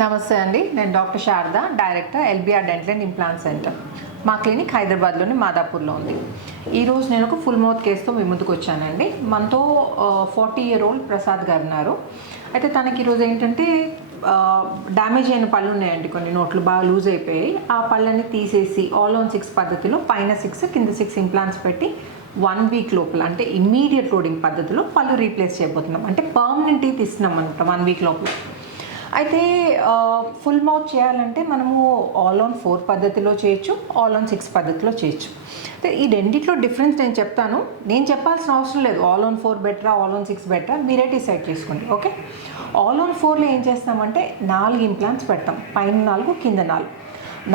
నమస్తే అండి నేను doctor Sharada director LBR dental and implant centre. మా క్లినిక్ హైదరాబాద్లోని మాదాపూర్లో ఉంది. ఈరోజు నేను ఒక ఫుల్ మౌత్ కేసుతో మీ ముందుకు వచ్చానండి. మనతో ఫార్టీ ఇయర్ ఓల్డ్ ప్రసాద్ గారు ఉన్నారు. అయితే తనకి ఈరోజు ఏంటంటే డ్యామేజ్ అయిన పళ్ళు ఉన్నాయండి కొన్ని నోట్లు బాగా లూజ్ అయిపోయాయి. ఆ పళ్ళని తీసేసి ఆల్ ఆన్ సిక్స్ పద్ధతిలో పైన సిక్స్ కింద సిక్స్ ఇంప్లాంట్స్ పెట్టి వన్ వీక్ లోపల అంటే ఇమ్మీడియట్ లోడింగ్ పద్ధతిలో పళ్ళు రీప్లేస్ చేయబోతున్నాం. అంటే పర్మనెంట్గా తీస్తున్నాం అనమాట వన్ వీక్ లోపల. అయితే ఫుల్ మౌత్ చేయాలంటే మనము ఆల్ ఆన్ ఫోర్ పద్ధతిలో చేయొచ్చు ఆల్ ఆన్ సిక్స్ పద్ధతిలో చేయొచ్చు. అయితే ఈ రెండిట్లో డిఫరెన్స్ నేను చెప్తాను. నేను చెప్పాల్సిన అవసరం లేదు. ఆల్ ఆన్ ఫోర్ బెటరా ఆల్ ఆన్ సిక్స్ బెటరా మీరే డిసైడ్ చేసుకోండి ఓకే ఆల్ ఆన్ ఫోర్లో ఏం చేస్తామంటే నాలుగు ఇంప్లాంట్స్ పెడతాం. పైన నాలుగు కింద నాలుగు.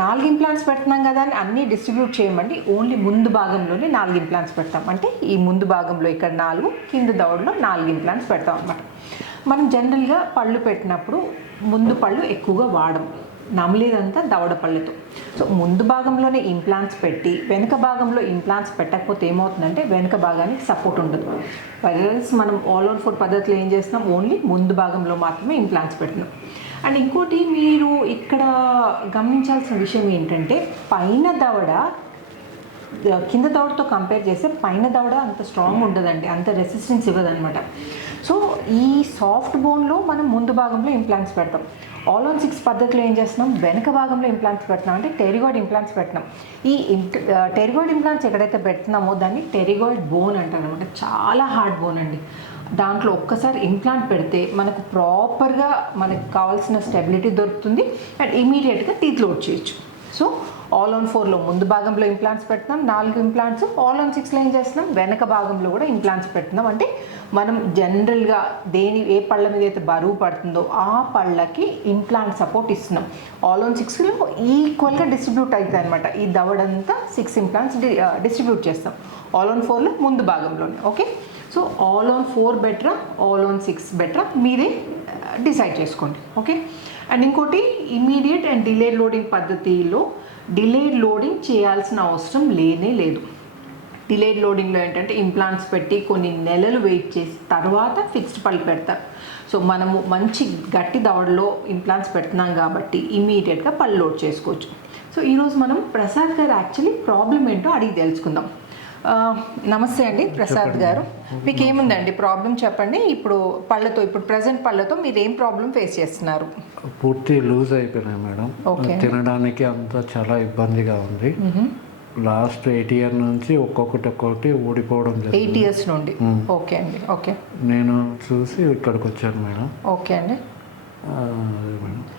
నాలుగు ఇంప్లాంట్స్ పెడుతున్నాం కదా అని అన్నీ డిస్ట్రిబ్యూట్ చేయమండి. ఓన్లీ ముందు భాగంలోనే నాలుగు ఇంప్లాంట్స్ పెడతాం. అంటే ఈ ముందు భాగంలో ఇక్కడ నాలుగు కింద దవడలో నాలుగు ఇంప్లాంట్స్ పెడతాం అనమాట మనం జనరల్గా పళ్ళు పెట్టినప్పుడు ముందు పళ్ళు ఎక్కువగా వాడం. నమలేదంతా దవడ పళ్ళతో. సో ముందు భాగంలోనే ఇంప్లాంట్స్ పెట్టి వెనుక భాగంలో ఇంప్లాంట్స్ పెట్టకపోతే ఏమవుతుందంటే వెనుక భాగానికి సపోర్ట్ ఉండదు. వైరల్స్ మనం ఆల్ ఓవర్ ఫుడ్ పద్ధతిలో ఏం చేస్తున్నాం? ఓన్లీ ముందు భాగంలో మాత్రమే ఇంప్లాంట్స్ పెట్టినాం. అండ్ ఇంకోటి మీరు ఇక్కడ గమనించాల్సిన విషయం ఏంటంటే పైన దవడ కింద దవడతో కంపేర్ చేస్తే పైన దవడ అంత స్ట్రాంగ్ ఉండదండి. అంత రెసిస్టెన్స్ ఇవ్వదనమాట సో ఈ సాఫ్ట్ బోన్లో మనం ముందు భాగంలో ఇంప్లాంట్స్ పెడతాం. ఆల్ ఆన్ సిక్స్ పద్ధతిలో ఏం చేస్తున్నాం? వెనక భాగంలో ఇంప్లాంట్స్ పెడుతున్నాం. అంటే టెరిగాయిడ్ ఇంప్లాంట్స్ పెట్టినాం ఈ టెరిగాయిడ్ ఇంప్లాంట్స్ ఎక్కడైతే పెడుతున్నామో దాన్ని టెరిగాయిడ్ బోన్ అంటారు అనమాట చాలా హార్డ్ బోన్ అండి. దాంట్లో ఒక్కసారి ఇంప్లాంట్ పెడితే మనకు ప్రాపర్గా మనకు కావాల్సిన స్టెబిలిటీ దొరుకుతుంది. అండ్ ఇమీడియట్గా టీత్ లోడ్ చేయొచ్చు. సో ఆల్ ఆన్ ఫోర్లో ముందు భాగంలో ఇంప్లాంట్స్ పెడుతున్నాం నాలుగు ఇంప్లాంట్స్ ఆల్ ఆన్ సిక్స్లో ఏం చేస్తున్నాం వెనక భాగంలో కూడా ఇంప్లాంట్స్ పెడుతున్నాం. అంటే మనం జనరల్గా దేని ఏ పళ్ళ మీద అయితే బరువు పడుతుందో ఆ పళ్ళకి ఇంప్లాంట్ సపోర్ట్ ఇస్తున్నాం. ఆల్ ఆన్ సిక్స్లో ఈక్వల్గా డిస్ట్రిబ్యూట్ అవుతుంది అనమాట ఈ దవడంతా సిక్స్ ఇంప్లాంట్స్ డిస్ట్రిబ్యూట్ చేస్తాం. ఆల్ ఆన్ ఫోర్లో ముందు భాగంలోనే okay so all on four బెటరా ఆల్ ఆన్ సిక్స్ బెటరా మీరే డిసైడ్ చేసుకోండి ఓకే అండ్ ఇంకోటి ఇమీడియట్ అండ్ డిలే లోడింగ్ పద్ధతిలో డిలేడ్ లోడింగ్ చేయాల్సిన అవసరం లేనే లేదు. డిలేడ్ లోడింగ్లో ఏంటంటే ఇంప్లాంట్స్ పెట్టి కొన్ని నెలలు వెయిట్ చేసి తర్వాత ఫిక్స్డ్ పళ్ళు పెడతారు. సో మనము మంచి గట్టి దవడలో ఇంప్లాంట్స్ పెడుతున్నాం కాబట్టి ఇమీడియట్గా పళ్ళు లోడ్ చేసుకోవచ్చు. సో ఈరోజు మనం ప్రసాద్ గారు యాక్చువల్లీ ప్రాబ్లం ఏంటో అడిగి తెలుసుకుందాం. నమస్తే అండి ప్రసాద్ గారు. మీకు ఏముందండి ప్రాబ్లం చెప్పండి. ఇప్పుడు పళ్ళతో ఇప్పుడు ప్రజెంట్ పళ్ళతో మీరు ఏం ప్రాబ్లం ఫేస్ చేస్తున్నారు? పూర్తి లూజ్ అయిపోయినాయి మేడం. తినడానికి అంతా చాలా ఇబ్బందిగా ఉంది. లాస్ట్ ఎయిట్ ఇయర్ నుంచి ఒక్కొక్కటి ఒక్కొక్కటి ఊడిపోవడం ఎయిట్ ఇయర్స్ నుండి? ఓకే అండి ఓకే. నేను చూసి ఇక్కడికి వచ్చాను మేడం. ఓకే అండి.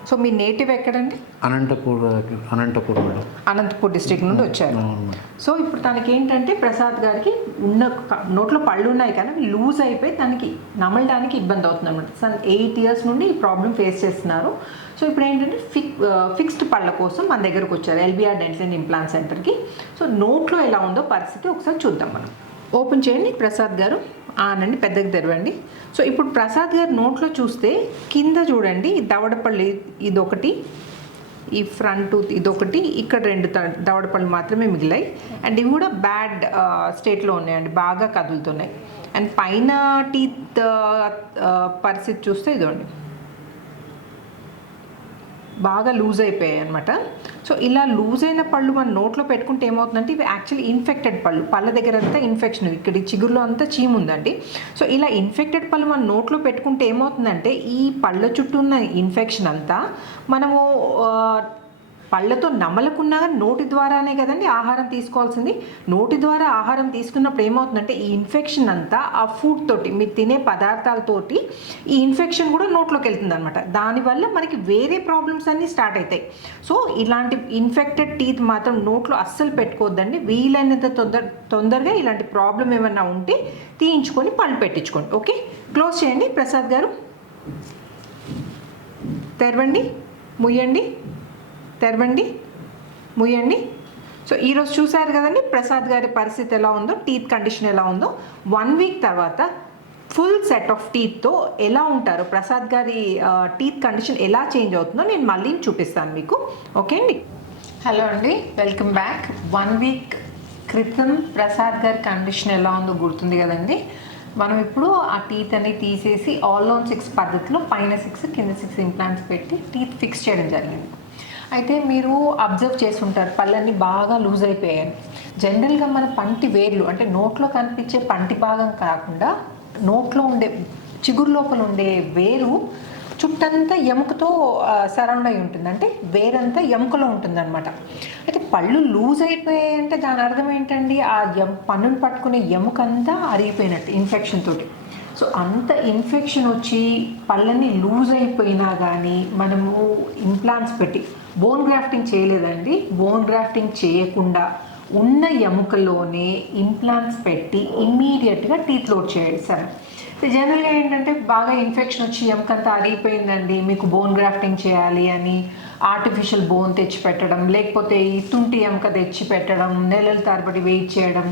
సో మీ నేటివ్ ఎక్కడండి? అనంతపూర్ అనంతపూర్ మేడం. అనంతపూర్ డిస్ట్రిక్ట్ నుండి వచ్చారు. సో ఇప్పుడు తనకి ఏంటంటే ప్రసాద్ గారికి ఉన్న నోట్లో పళ్ళు ఉన్నాయి కానీ అవి లూజ్ అయిపోయి తనకి నమలడానికి ఇబ్బంది అవుతుంది అనమాట తను ఎయిట్ ఇయర్స్ నుండి ఈ ప్రాబ్లం ఫేస్ చేస్తున్నారు. సో ఇప్పుడు ఏంటంటే ఫిక్ ఫిక్స్డ్ పళ్ళ కోసం మన దగ్గరకు వచ్చారు ఎల్బిఆర్ డెంటల్ అండ్ ఇంప్లాంట్ సెంటర్కి. సో నోట్లో ఎలా ఉందో పరిస్థితి ఒకసారి చూద్దాం మనం. ఓపెన్ చేయండి ప్రసాద్ గారు. ఆనండి పెద్దగా తెరవండి. సో ఇప్పుడు ప్రసాద్ గారు నోట్లో చూస్తే కింద చూడండి దవడపల్లి ఇదొకటి ఈ ఫ్రంట్ ఇదొకటి ఇక్కడ రెండు దవడపళ్ళు మాత్రమే మిగిలాయి. అండ్ ఇవి కూడా బ్యాడ్ స్టేట్లో ఉన్నాయండి బాగా కదులుతున్నాయి. అండ్ పైన టీత్ పరిస్థితి చూస్తే ఇదోండి బాగా లూజ్ అయిపోయాయి అనమాట సో ఇలా లూజ్ అయిన పళ్ళు మన నోట్లో పెట్టుకుంటే ఏమవుతుందంటే ఇవి యాక్చువల్లీ ఇన్ఫెక్టెడ్ పళ్ళు. పళ్ళ దగ్గర అంతా ఇన్ఫెక్షన్ ఇక్కడ చిగురులో అంతా చీము ఉందండి. సో ఇలా ఇన్ఫెక్టెడ్ పళ్ళు మన నోట్లో పెట్టుకుంటే ఏమవుతుందంటే ఈ పళ్ళ చుట్టూ ఉన్న ఇన్ఫెక్షన్ అంతా మనము పళ్ళతో నమలకున్నా కానీ నోటి ద్వారానే కదండి ఆహారం తీసుకోవాల్సింది. నోటి ద్వారా ఆహారం తీసుకున్నప్పుడు ఏమవుతుందంటే ఈ ఇన్ఫెక్షన్ అంతా ఆ ఫుడ్ తోటి మీరు తినే పదార్థాలతోటి ఈ ఇన్ఫెక్షన్ కూడా నోట్లోకి వెళ్తుంది అనమాట దానివల్ల మనకి వేరే ప్రాబ్లమ్స్ అన్నీ స్టార్ట్ అవుతాయి సో ఇలాంటి ఇన్ఫెక్టెడ్ టీత్ మాత్రం నోట్లో అస్సలు పెట్టుకోవద్దండి. వీలైనంత తొందర తొందరగా ఇలాంటి ప్రాబ్లం ఏమైనా ఉంటే తీయించుకొని పళ్ళు పెట్టించుకోండి. ఓకే? క్లోజ్ చేయండి. ప్రసాద్ గారు. తెరవండి. ముయ్యండి. తెరవండి. ముయ్యండి. సో ఈరోజు చూశారు కదండి ప్రసాద్ గారి పరిస్థితి ఎలా ఉందో టీత్ కండిషన్ ఎలా ఉందో. వన్ వీక్ తర్వాత ఫుల్ సెట్ ఆఫ్ టీత్తో ఎలా ఉంటారో ప్రసాద్ గారి టీత్ కండిషన్ ఎలా చేంజ్ అవుతుందో నేను మళ్ళీ చూపిస్తాను మీకు. ఓకే అండి? హలో అండి వెల్కమ్ బ్యాక్ వన్ వీక్ క్రితం ప్రసాద్ గారి కండిషన్ ఎలా ఉందో గుర్తుంది కదండి. మనం ఇప్పుడు ఆ టీత్ అని తీసేసి ఆల్ ఆన్ సిక్స్ పద్ధతిలో పైన సిక్స్ కింద సిక్స్ ఇంప్లాంట్స్ పెట్టి టీత్ ఫిక్స్ చేయడం జరిగింది. అయితే మీరు అబ్జర్వ్ చేస్తుంటారు పళ్ళన్నీ బాగా లూజ్ అయిపోయాయి. జనరల్గా మన పంటి వేర్లు అంటే నోట్లో కనిపించే పంటి భాగం కాకుండా నోట్లో ఉండే చిగురు లోపల ఉండే వేరు చుట్టంతా ఎముకతో సరౌండ్ అయి ఉంటుంది. అంటే వేరంతా ఎముకలో ఉంటుందన్నమాట. అయితే పళ్ళు లూజ్ అయిపోయాయి అంటే దాని అర్థం ఏంటండి? ఆ ఎం పన్నును పట్టుకునే ఎముకంతా అరిగిపోయినట్టు ఇన్ఫెక్షన్ తోటి. సో అంత ఇన్ఫెక్షన్ వచ్చి పళ్ళని లూజ్ అయిపోయినా కానీ మనము ఇంప్లాంట్స్ పెట్టి బోన్ గ్రాఫ్టింగ్ చేయలేదండి. బోన్ గ్రాఫ్టింగ్ చేయకుండా ఉన్న ఎముకలోనే ఇంప్లాంట్స్ పెట్టి ఇమ్మీడియట్గా టీత్ లోడ్ చేయాలి సరే. జనరల్గా ఏంటంటే బాగా ఇన్ఫెక్షన్ వచ్చి ఎముకంతా అరిగిపోయిందండి మీకు బోన్ గ్రాఫ్టింగ్ చేయాలి అని ఆర్టిఫిషియల్ బోన్ తెచ్చి పెట్టడం లేకపోతే ఈ తుంటి ఎముక తెచ్చి పెట్టడం నెలల తరబడి వెయిట్ చేయడం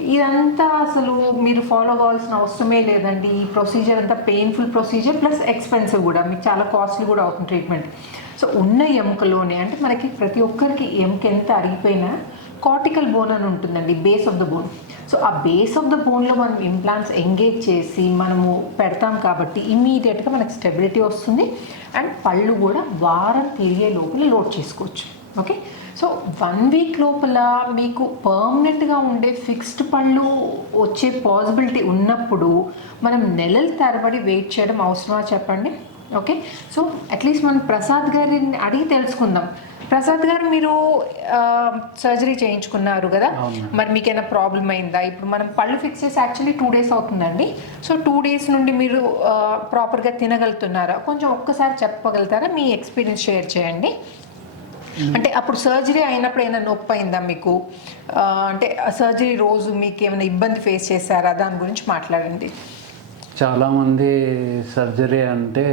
ఇదంతా అసలు మీరు ఫాలో అవ్వాల్సిన అవసరమే లేదండి. ఈ ప్రొసీజర్ అంతా పెయిన్ఫుల్ ప్రొసీజర్ ప్లస్ ఎక్స్పెన్సివ్ కూడా. మీకు చాలా కాస్ట్లీ కూడా అవుతుంది ట్రీట్మెంట్ సో ఉన్న ఎముకలోనే అంటే మనకి ప్రతి ఒక్కరికి ఎముక ఎంత అరిగిపోయినా కార్టికల్ బోన్ అని ఉంటుందండి base of the bone so ఆ బేస్ ఆఫ్ ద బోన్లో మనం ఇంప్లాంట్స్ ఎంగేజ్ చేసి మనము పెడతాం కాబట్టి ఇమీడియట్గా మనకి స్టెబిలిటీ వస్తుంది. అండ్ పళ్ళు కూడా వారం తిరిగే లోపల లోడ్ చేసుకోవచ్చు. ఓకే సో వన్ వీక్ లోపల మీకు పర్మనెంట్గా ఉండే ఫిక్స్డ్ పళ్ళు వచ్చే పాసిబిలిటీ ఉన్నప్పుడు మనం నెలల తరబడి వెయిట్ చేయడం అవసరమా చెప్పండి? ఓకే సో అట్లీస్ట్ మనం ప్రసాద్ గారిని అడిగి తెలుసుకుందాం. ప్రసాద్ గారు మీరు సర్జరీ చేయించుకున్నారు కదా. మరి మీకైనా ప్రాబ్లం అయిందా? ఇప్పుడు మనం పళ్ళు ఫిక్స్ చేసి యాక్చువల్లీ టూ డేస్ అవుతుందండి. సో టూ డేస్ నుండి మీరు ప్రాపర్గా తినగలుగుతున్నారా? కొంచెం ఒక్కసారి చెప్పగలుగుతారా? మీ ఎక్స్పీరియన్స్ షేర్ చేయండి. అంటే అప్పుడు సర్జరీ అయినప్పుడు ఏమైనా నొప్పి అయిందా మీకు? ఆ, అంటే సర్జరీ రోజు మీకు ఏమైనా ఇబ్బంది ఫేస్ చేశారా? దాని గురించి మాట్లాడండి. చాలామంది సర్జరీ అంటే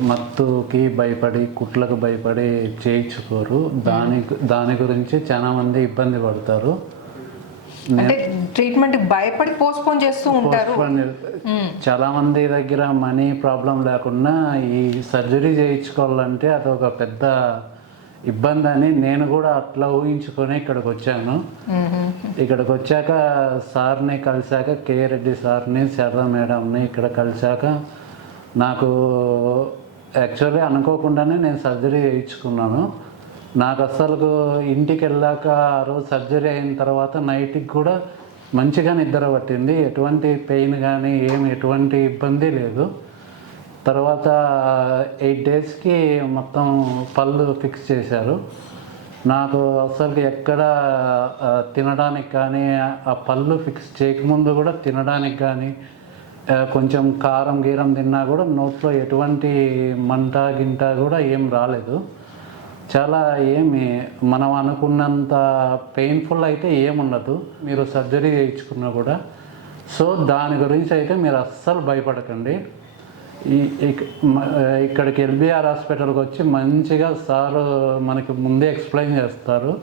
మత్తుకి భయపడి కుట్లకు భయపడి చేయించుకోరు. దాని దాని గురించి చాలా మంది ఇబ్బంది పడతారు. అంటే ట్రీట్మెంట్ భయపడి పోస్ట్పోన్ చేస్తూ ఉంటారు. చాలా మంది దగ్గర మనీ ప్రాబ్లం లేకుండా ఈ సర్జరీ చేయించుకోవాలంటే అదొక పెద్ద ఇబ్బంది అని నేను కూడా అట్లా ఊహించుకొని ఇక్కడికి వచ్చాను. ఇక్కడికి వచ్చాక సార్ని కలిశాక కే రెడ్డి సార్ని శారదా మేడంని ఇక్కడ కలిశాక నాకు యాక్చువల్లీ అనుకోకుండానే నేను సర్జరీ చేయించుకున్నాను. నాకు అసలు ఇంటికి వెళ్ళాక ఆ రోజు సర్జరీ అయిన తర్వాత నైట్కి కూడా మంచిగా నిద్ర పట్టింది. ఎటువంటి పెయిన్ కానీ ఏమి ఎటువంటి ఇబ్బంది లేదు. తర్వాత ఎయిట్ డేస్కి మొత్తం పళ్ళు ఫిక్స్ చేశారు. నాకు అసలు ఎక్కడ తినడానికి కానీ ఆ పళ్ళు ఫిక్స్ చేయకముందు కూడా తినడానికి కానీ కొంచెం కారం గీరం తిన్నా కూడా నోట్లో ఎటువంటి మంట గింట కూడా ఏం రాలేదు. చాలా ఏమి మనం అనుకున్నంత పెయిన్ఫుల్ అయితే ఏముండదు మీరు సర్జరీ చేయించుకున్నా కూడా. సో దాని గురించి అయితే మీరు అస్సలు భయపడకండి. ఈ ఇక్- ఇక్కడికి ఎల్బిఆర్ హాస్పిటల్కి వచ్చి మంచిగా సార్ మనకి ముందే ఎక్స్ప్లెయిన్ చేస్తారు.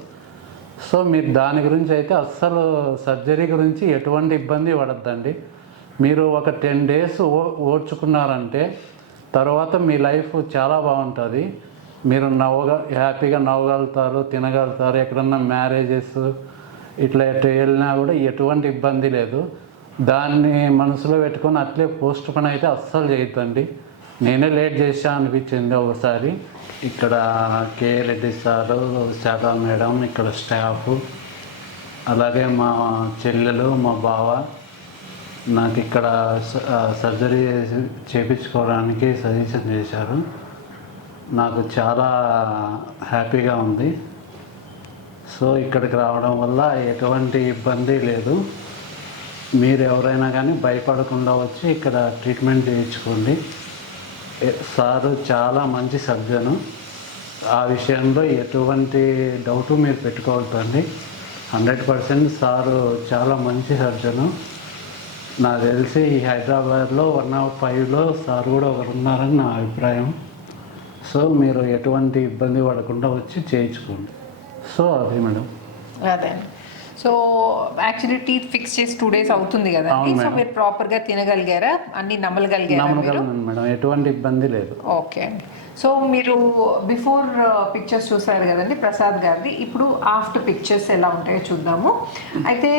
సో మీరు దాని గురించి అయితే అస్సలు సర్జరీ గురించి ఎటువంటి ఇబ్బంది పడద్దండి. మీరు ఒక టెన్ డేస్ ఓ ఓడ్చుకున్నారంటే తర్వాత మీ లైఫ్ చాలా బాగుంటుంది. మీరు నవ్వగ హ్యాపీగా నవ్వగలుగుతారు తినగలుగుతారు ఎక్కడన్నా మ్యారేజెస్ ఇట్లా ఎటు వెళ్ళినా కూడా ఎటువంటి ఇబ్బంది లేదు. దాన్ని మనసులో పెట్టుకొని అట్లే పోస్ట్ పని అయితే అస్సలు చేయొద్దండి. నేనే లేట్ చేసా అనిపించింది ఒకసారి. ఇక్కడ కే రెడ్డి సారు శాఖ మేడం ఇక్కడ స్టాఫ్ అలాగే మా చెల్లెలు మా బావ నాకు ఇక్కడ స- సర్జరీ చేపించుకోవడానికి సజెషన్ చేశారు. నాకు చాలా హ్యాపీగా ఉంది. సో ఇక్కడికి రావడం వల్ల ఎటువంటి ఇబ్బంది లేదు. మీరు ఎవరైనా కానీ భయపడకుండా వచ్చి ఇక్కడ ట్రీట్మెంట్ చేయించుకోండి. సారు చాలా మంచి సర్జను. ఆ విషయంలో ఎటువంటి డౌట్ మీరు పెట్టుకోవద్దండి. హండ్రెడ్ పర్సెంట్ సారు చాలా మంచి సర్జను. నాకు తెలిసి ఈ హైదరాబాద్లో వన్ ఆఫ్ ఫైవ్లో సార్ కూడా ఒకరు ఉన్నారని నా అభిప్రాయం. సో మీరు ఎటువంటి ఇబ్బంది పడకుండా వచ్చి చేయించుకోండి. సో అదే మేడం. అదే సో యాక్చువల్లీ టీత్ ఫిక్స్ చేసి టూ డేస్ అవుతుంది అవును సో. మీరు ప్రాపర్గా తినగలిగారా? అన్ని నమ్మగలను మేడం. ఎటువంటి ఇబ్బంది లేదు. ఓకే సో మీరు బిఫోర్ పిక్చర్స్ చూసారు కదండి ప్రసాద్ గారిది. ఇప్పుడు ఆఫ్టర్ పిక్చర్స్ ఎలా ఉంటాయో చూద్దాము. అయితే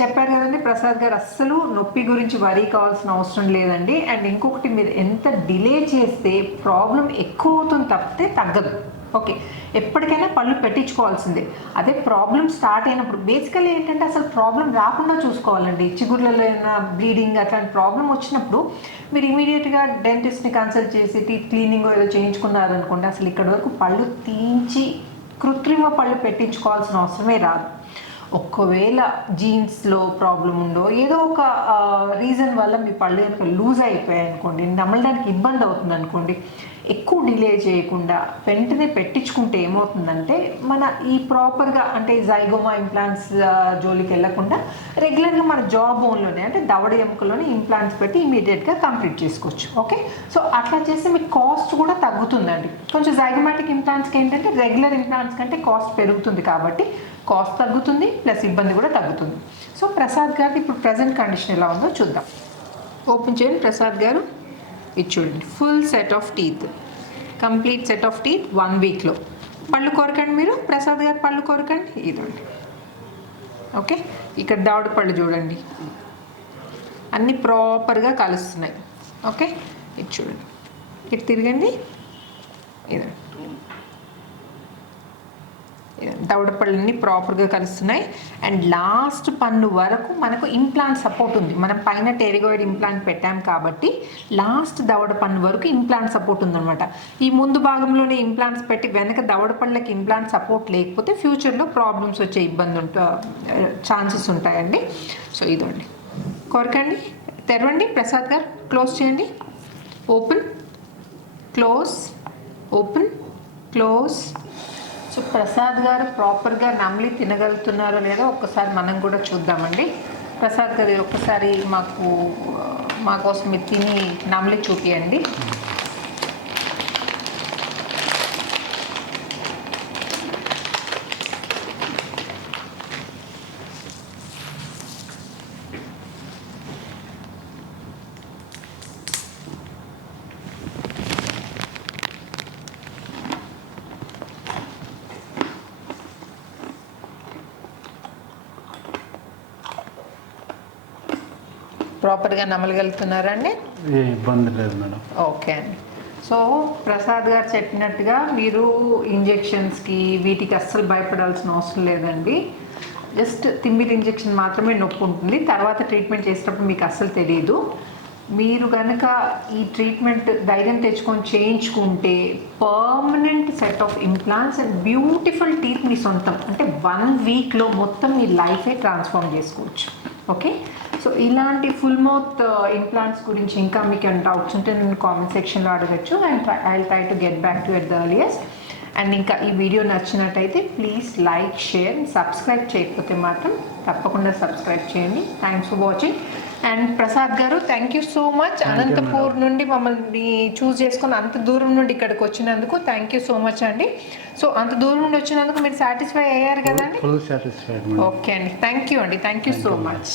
చెప్పారు కదండి ప్రసాద్ గారు అస్సలు నొప్పి గురించి వరీ కావాల్సిన అవసరం లేదండి. అండ్ ఇంకొకటి మీరు ఎంత డిలే చేస్తే ప్రాబ్లం ఎక్కువ అవుతుంది తప్పితే తగ్గదు. ఓకే ఎప్పటికైనా పళ్ళు పెట్టించుకోవాల్సిందే. అదే ప్రాబ్లం స్టార్ట్ అయినప్పుడు బేసికల్లీ ఏంటంటే అసలు ప్రాబ్లం రాకుండా చూసుకోవాలండి. చిగుర్లలో ఏమైనా బ్లీడింగ్ అట్లాంటి ప్రాబ్లం వచ్చినప్పుడు మీరు ఇమీడియట్గా డెంటిస్ట్ని కన్సల్ట్ చేసి క్లీనింగ్ ఏదో చేయించుకున్నారనుకోండి అసలు ఇక్కడ వరకు పళ్ళు తీయించి కృత్రిమ పళ్ళు పెట్టించుకోవాల్సిన అవసరమే రాదు. ఒక్కవేళ జీన్స్లో ప్రాబ్లం ఉండో ఏదో ఒక రీజన్ వల్ల మీ పళ్ళు కనుక లూజ్ అయిపోయాయి అనుకోండి నమ్మడానికి ఇబ్బంది అవుతుంది అనుకోండి ఎక్కువ డిలే చేయకుండా వెంటనే పెట్టించుకుంటే ఏమవుతుందంటే మన ఈ ప్రాపర్గా అంటే జైగోమా ఇంప్లాంట్స్ జోలికి వెళ్ళకుండా రెగ్యులర్గా మన జాబ్ బోన్లోనే అంటే దవడ ఎముకలోనే ఇంప్లాంట్స్ పెట్టి ఇమీడియట్గా కంప్లీట్ చేసుకోవచ్చు. ఓకే? సో అట్లా చేస్తే మీకు కాస్ట్ కూడా తగ్గుతుందండి. కొంచెం జైగమాటిక్ ఇంప్లాంట్స్కి ఏంటంటే రెగ్యులర్ ఇంప్లాంట్స్ కంటే కాస్ట్ పెరుగుతుంది కాబట్టి కాస్ట్ తగ్గుతుంది ప్లస్ ఇబ్బంది కూడా తగ్గుతుంది. సో ప్రసాద్ గారికి ఇప్పుడు ప్రజెంట్ కండిషన్ ఎలా ఉందో చూద్దాం. ఓపెన్ చేయండి ప్రసాద్ గారు. ఇది చూడండి full set of teeth complete set of teeth one వీక్లో పళ్ళు కొరకండి మీరు. ప్రసాద్ గారు పళ్ళు కొరకండి. ఇదండి ఓకే? ఇక్కడ దావుడు పళ్ళు చూడండి. అన్నీ ప్రాపర్గా కలుస్తున్నాయి. ఓకే? ఇది చూడండి. ఇటు తిరగండి. ఇదండి దవడపళ్ళన్నీ ప్రాపర్గా కలుస్తున్నాయి. అండ్ లాస్ట్ పన్ను వరకు మనకు ఇంప్లాంట్ సపోర్ట్ ఉంది. మనం పైన టెరిగోయిడ్ ఇంప్లాంట్ పెట్టాం కాబట్టి లాస్ట్ దవడ పన్ను వరకు ఇంప్లాంట్ సపోర్ట్ ఉందన్నమాట. ఈ ముందు భాగంలోనే ఇంప్లాంట్స్ పెట్టి వెనక దవడ పళ్ళకి ఇంప్లాంట్ సపోర్ట్ లేకపోతే ఫ్యూచర్లో ప్రాబ్లమ్స్ వచ్చే ఇబ్బంది ఉంటా ఛాన్సెస్ ఉంటాయండి. సో ఇదండి. కొరకండి. తెరవండి. ప్రసాద్ గారు క్లోజ్ చేయండి. Open close open close so Prasad garu ప్రాపర్గా నమిలి తినగలుగుతున్నారో లేదో ఒక్కసారి మనం కూడా చూద్దామండి. ప్రసాద్ గారు ఒక్కసారి మాకు మాకోసం మా కోసం తిని నమిలి చూపియండి. ప్రాపర్గా నమ్మగలుగుతున్నారా అండి ఏ ఇబ్బంది లేదు మేడం. ఓకే అండి. సో ప్రసాద్ గారు చెప్పినట్టుగా మీరు ఇంజెక్షన్స్కి వీటికి అస్సలు భయపడాల్సిన అవసరం లేదండి. జస్ట్ తిమ్మిరి ఇంజెక్షన్ మాత్రమే నొప్పి ఉంటుంది. తర్వాత ట్రీట్మెంట్ చేసేటప్పుడు మీకు అస్సలు తెలియదు మీరు కనుక ఈ ట్రీట్మెంట్ ధైర్యం తెచ్చుకొని చేయించుకుంటే permanent set of implants and beautiful teeth మీ సొంతం. అంటే వన్ వీక్లో మొత్తం మీ లైఫే ట్రాన్స్ఫార్మ్ చేసుకోవచ్చు. ఓకే? సో ఇలాంటి ఫుల్ మౌత్ ఇంప్లాంట్స్ గురించి ఇంకా మీకు ఏమైనా డౌట్స్ ఉంటే నేను కామెంట్ సెక్షన్లో అడగచ్చు. And I try to get back to at the and ఇంకా ఈ వీడియో నచ్చినట్టయితే ప్లీజ్ లైక్ షేర్ సబ్స్క్రైబ్ చేయకపోతే మాత్రం తప్పకుండా సబ్స్క్రైబ్ చేయండి. Thanks for watching and Prasad garu thank you so much Anantapur నుండి మమ్మల్ని చూస్ చేసుకొని అంత దూరం నుండి ఇక్కడికి వచ్చినందుకు థ్యాంక్ యూ సో మచ్ అండి. సో అంత దూరం నుండి వచ్చినందుకు మీరు సాటిస్ఫై అయ్యారు కదండి? ఓకే అండి. థ్యాంక్ యూ అండి. Thank you so much